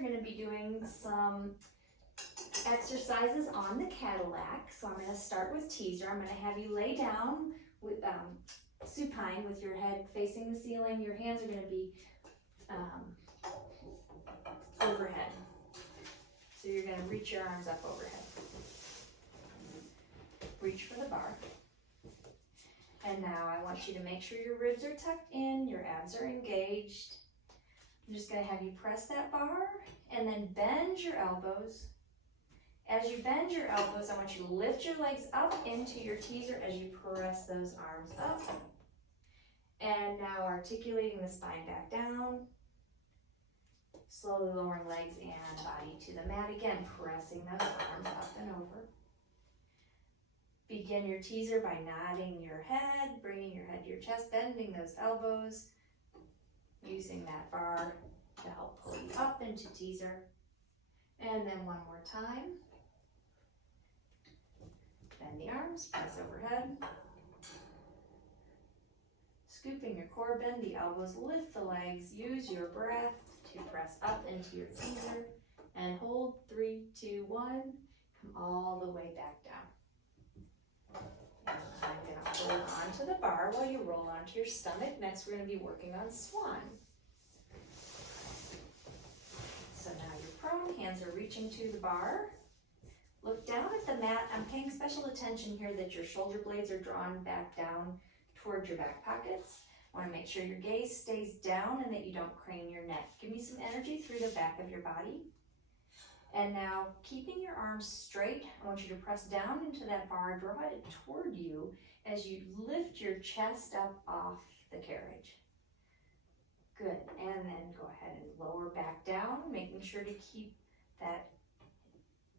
are going to be doing some exercises on the Cadillac. So I'm going to start with teaser. I'm going to have you lay down with supine with your head facing the ceiling. Your hands are going to be overhead. So you're going to reach your arms up overhead. Reach for the bar. And now I want you to make sure your ribs are tucked in, your abs are engaged. I'm just going to have you press that bar and then bend your elbows. As you bend your elbows, I want you to lift your legs up into your teaser as you press those arms up. And now articulating the spine back down. Slowly lowering legs and body to the mat. Again, pressing those arms up and over. Begin your teaser by nodding your head, bringing your head to your chest, bending those elbows, using that bar to help pull you up into teaser. And then one more time. Bend the arms, press overhead. Scooping your core, bend the elbows, lift the legs, use your breath to press up into your teaser. And hold, 3, 2, 1. Come all the way back down. And I'm going to hold onto the bar while you roll onto your stomach. Next, we're going to be working on swan. So now you're prone, hands are reaching to the bar. Look down at the mat. I'm paying special attention here that your shoulder blades are drawn back down towards your back pockets. I want to make sure your gaze stays down and that you don't crane your neck. Give me some energy through the back of your body. And now, keeping your arms straight, I want you to press down into that bar, draw it toward you as you lift your chest up off the carriage. Good, and then go ahead and lower back down, making sure to keep that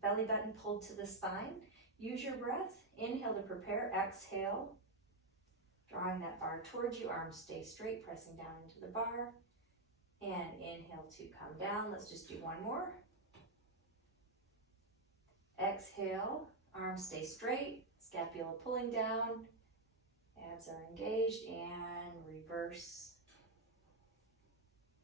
belly button pulled to the spine. Use your breath, inhale to prepare, exhale. Drawing that bar towards you, arms stay straight, pressing down into the bar. And inhale to come down. Let's just do one more. Exhale, arms stay straight, scapula pulling down, abs are engaged, and reverse.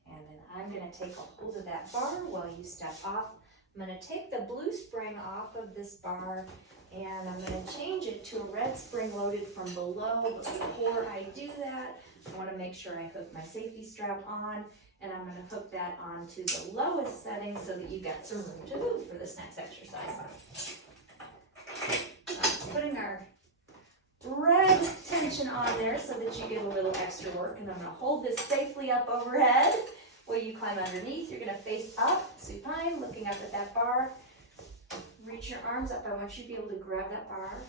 And then I'm going to take a hold of that bar while you step off. I'm going to take the blue spring off of this bar and I'm going to change it to a red spring loaded from below. But before I do that, I want to make sure I hook my safety strap on, and I'm going to hook that onto the lowest setting so that you've got some room to move for this next exercise. Putting our red tension on there so that you get a little extra work, and I'm going to hold this safely up overhead while you climb underneath. You're going to face up, supine, looking up at that bar. Reach your arms up. I want you to be able to grab that bar.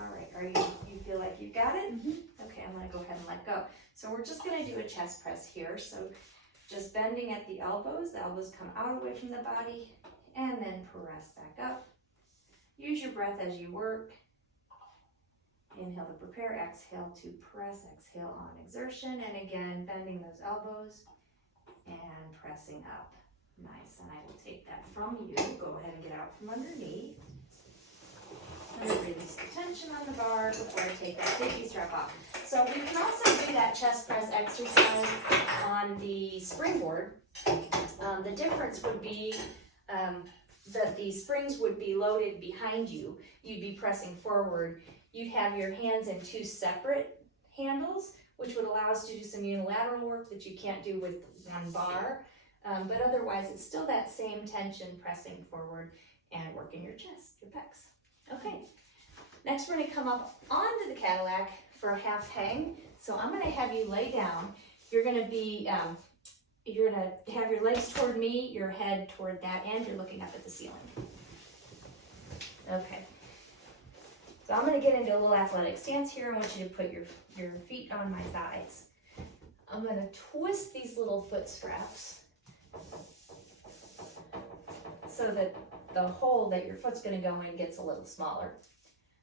All right, you feel like you've got it? Mm-hmm. Okay, I'm going to go ahead and let go. So we're just going to do a chest press here. So just bending at the elbows come out away from the body, and then press back up. Use your breath as you work. Inhale to prepare, exhale to press, exhale on exertion, and again, bending those elbows and pressing up. Nice, and I will take that from you. Go ahead and get out from underneath. And release the tension on the bar before I take that safety strap off. So we can also do that chest press exercise on the springboard. The difference would be that the springs would be loaded behind you. You'd be pressing forward. You'd have your hands in two separate handles, which would allow us to do some unilateral work that you can't do with one bar. But otherwise, it's still that same tension, pressing forward and working your chest, your pecs. Okay, next we're going to come up onto the Cadillac for a half hang. So I'm going to have you lay down. You're going to be, you're going to have your legs toward me, your head toward that end. You're looking up at the ceiling. Okay. So I'm going to get into a little athletic stance here. I want you to put your feet on my thighs. I'm going to twist these little foot straps so that the hole that your foot's going to go in gets a little smaller.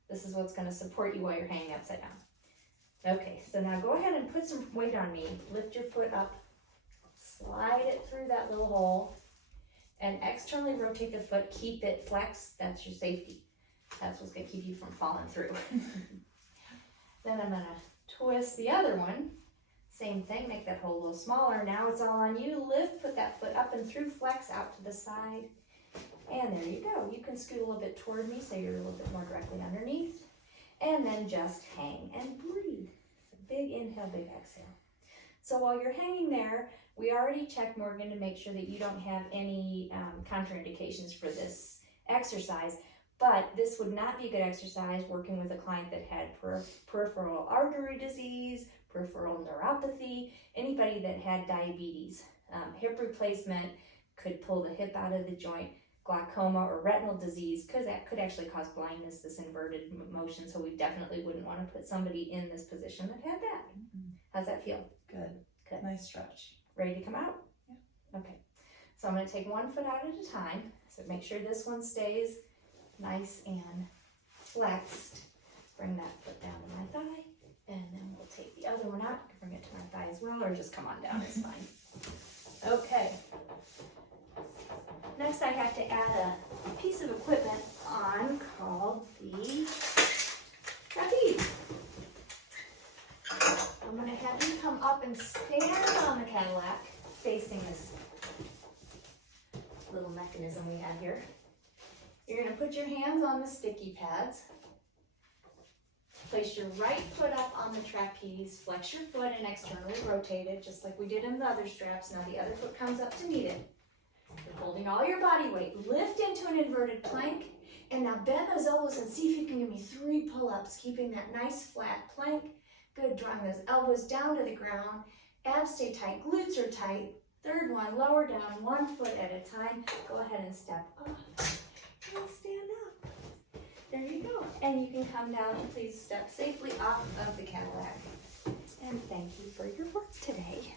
This is what's going to support you while you're hanging upside down. Okay, so now go ahead and put some weight on me. Lift your foot up, slide it through that little hole, and externally rotate the foot. Keep it flexed. That's your safety. That's what's going to keep you from falling through. Then I'm going to twist the other one, Same thing, make that hole a little smaller. Now it's all on you. Lift, put that foot up and through, flex out to the side. And there you go. You can scoot a little bit toward me so you're a little bit more directly underneath. And then just hang and breathe. Big inhale, big exhale. So while you're hanging there, we already checked, Morgan, to make sure that you don't have any contraindications for this exercise. But this would not be a good exercise working with a client that had peripheral artery disease, peripheral neuropathy, anybody that had diabetes. Hip replacement could pull the hip out of the joint. Glaucoma or retinal disease, because that could actually cause blindness, this inverted motion, so we definitely wouldn't want to put somebody in this position that had that. How's that feel? Good. Good. Nice stretch. Ready to come out? Yeah. Okay. So I'm going to take one foot out at a time. So make sure this one stays nice and flexed. Bring that foot down to my thigh, and then we'll take the other one out. Bring it to my thigh as well, or just come on down, it's fine. Okay. Next, I have to add a piece of equipment on called the trapeze. I'm going to have you come up and stand on the Cadillac facing this little mechanism we have here. You're going to put your hands on the sticky pads. Place your right foot up on the trapeze, flex your foot and externally rotate it, just like we did in the other straps. Now the other foot comes up to meet it. You're holding all your body weight. Lift into an inverted plank, and now bend those elbows and see if you can give me 3 pull-ups, keeping that nice flat plank. Good, drawing those elbows down to the ground. Abs stay tight, glutes are tight. Third one, lower down, 1 foot at a time. Go ahead and step off and stand up. There you go. And you can come down and please step safely off of the Cadillac. And thank you for your work today.